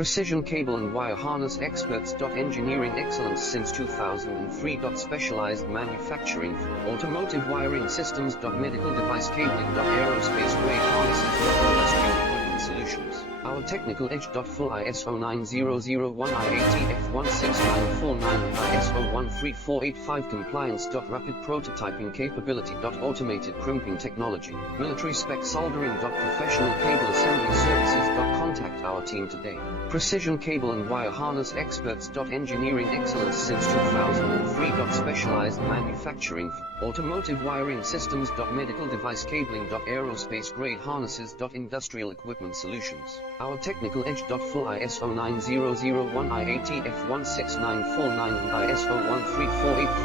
Precision cable and wire harness experts. Engineering excellence since 2003. Specialized manufacturing for automotive wiring systems. Medical device cabling. Aerospace grade harnesses. Industrial equipment solutions. Our technical edge. Full ISO 9001 IATF 16949 and ISO 13485 compliance. Rapid prototyping capability. Automated crimping technology. Military spec soldering. Professional cable assembly services. Contact our team today. Precision cable and wire harness experts. Engineering excellence since 2003. Specialized manufacturing for automotive wiring systems. Medical device cabling. Aerospace grade harnesses. Industrial equipment solutions. Our technical edge. Full ISO 9001 IATF 16949 and ISO 13485